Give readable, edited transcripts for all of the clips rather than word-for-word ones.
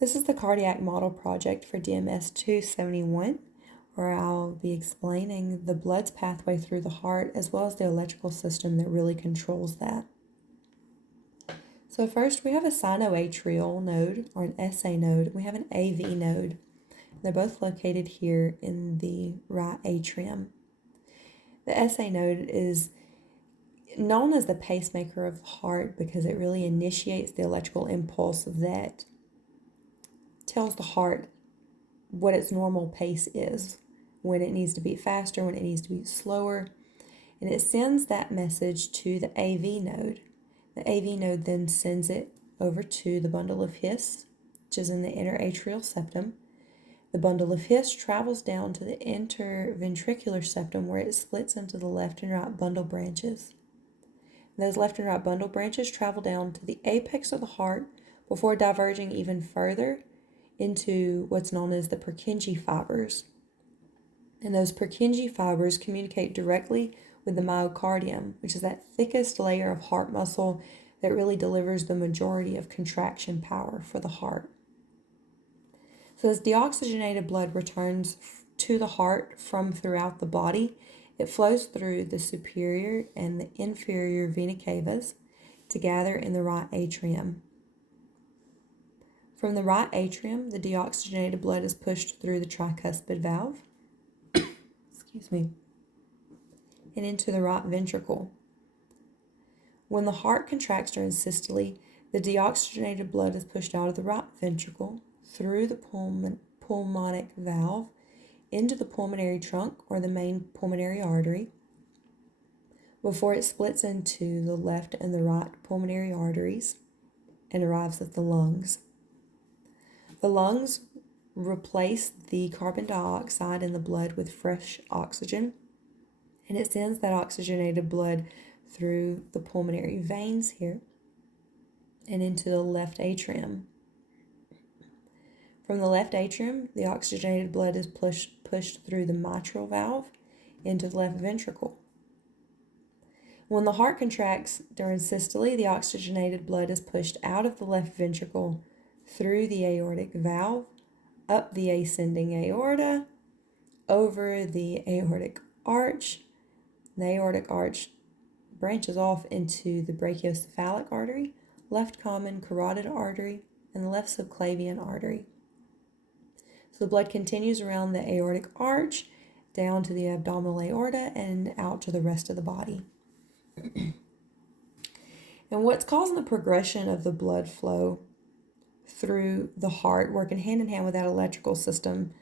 This is the cardiac model project for DMS 271, where I'll be explaining the blood's pathway through the heart as well as the electrical system that really controls that. So first we have a sinoatrial node, or an SA node. We have an AV node. They're both located here in the right atrium. The SA node is known as the pacemaker of the heart because it really initiates the electrical impulse that tells the heart what its normal pace is, when it needs to beat faster, when it needs to beat slower, and it sends that message to the AV node. The AV node then sends it over to the bundle of His, which is in the inner atrial septum. The bundle of His travels down to the interventricular septum where it splits into the left and right bundle branches. Those left and right bundle branches travel down to the apex of the heart before diverging even further into what's known as the Purkinje fibers. And those Purkinje fibers communicate directly with the myocardium, which is that thickest layer of heart muscle that really delivers the majority of contraction power for the heart. So as deoxygenated blood returns to the heart from throughout the body, it flows through the superior and the inferior vena cavas to gather in the right atrium. From the right atrium, the deoxygenated blood is pushed through the tricuspid valve, and into the right ventricle. When the heart contracts during systole, the deoxygenated blood is pushed out of the right ventricle through the pulmonic valve into the pulmonary trunk, or the main pulmonary artery, before it splits into the left and the right pulmonary arteries and arrives at the lungs. The lungs replace the carbon dioxide in the blood with fresh oxygen, and it sends that oxygenated blood through the pulmonary veins here and into the left atrium. From the left atrium, the oxygenated blood is pushed through the mitral valve into the left ventricle. When the heart contracts during systole, the oxygenated blood is pushed out of the left ventricle through the aortic valve, up the ascending aorta, over the aortic arch. The aortic arch branches off into the brachiocephalic artery, left common carotid artery, and the left subclavian artery. So the blood continues around the aortic arch, down to the abdominal aorta, and out to the rest of the body. And what's causing the progression of the blood flow through the heart, working hand in hand with that electrical system,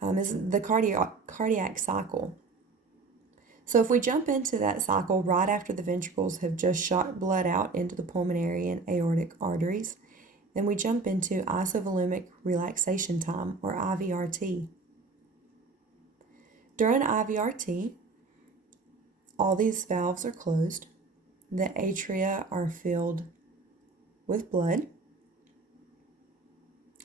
is the cardiac cycle. So if we jump into that cycle right after the ventricles have just shot blood out into the pulmonary and aortic arteries, then we jump into isovolumic relaxation time, or IVRT. During IVRT, all these valves are closed, the atria are filled with blood,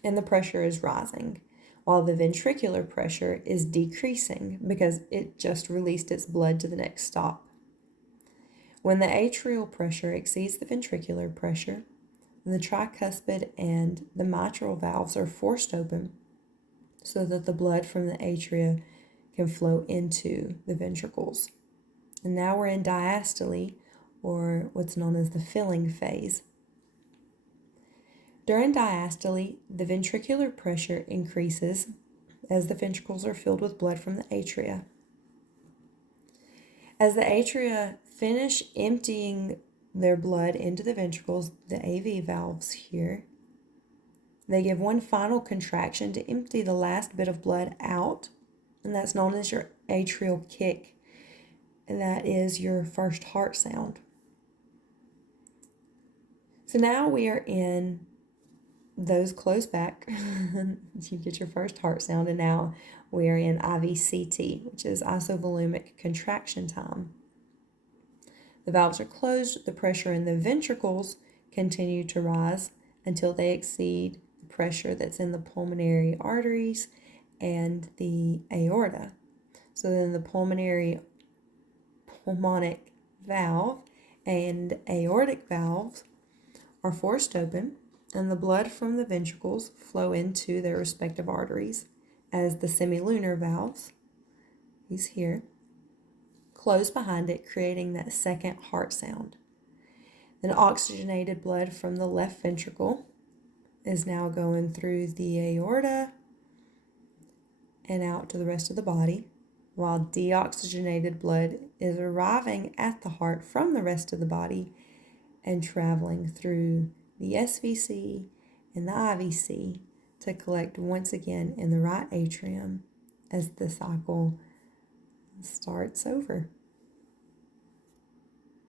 and the pressure is rising, while the ventricular pressure is decreasing because it just released its blood to the next stop. When the atrial pressure exceeds the ventricular pressure, the tricuspid and the mitral valves are forced open so that the blood from the atria can flow into the ventricles. And now we're in diastole, or what's known as the filling phase. During diastole, the ventricular pressure increases as the ventricles are filled with blood from the atria. As the atria finish emptying their blood into the ventricles, the AV valves here, they give one final contraction to empty the last bit of blood out, and that's known as your atrial kick, and that is your first heart sound. So now we are in those close back. You get your first heart sound, and now we are in IVCT, which is isovolumic contraction time. The valves are closed, the pressure in the ventricles continue to rise until they exceed the pressure that's in the pulmonary arteries and the aorta. So then the pulmonic valve and aortic valves are forced open, And the blood from the ventricles flow into their respective arteries as the semilunar valves, these here, close behind it, creating that second heart sound. Then oxygenated blood from the left ventricle is now going through the aorta and out to the rest of the body, while deoxygenated blood is arriving at the heart from the rest of the body and traveling through the SVC and the IVC to collect once again in the right atrium as the cycle starts over.